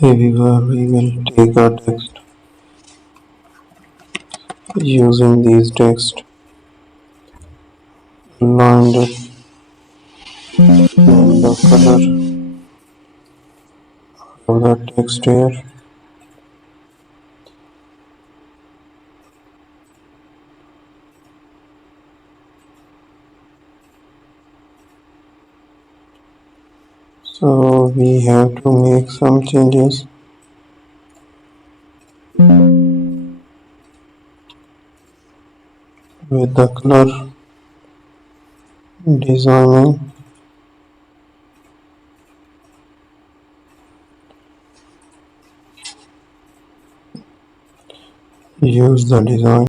Here we will take our text using these text aligned it and the color of the text here. So we have to make some changes with the color designing. Use the design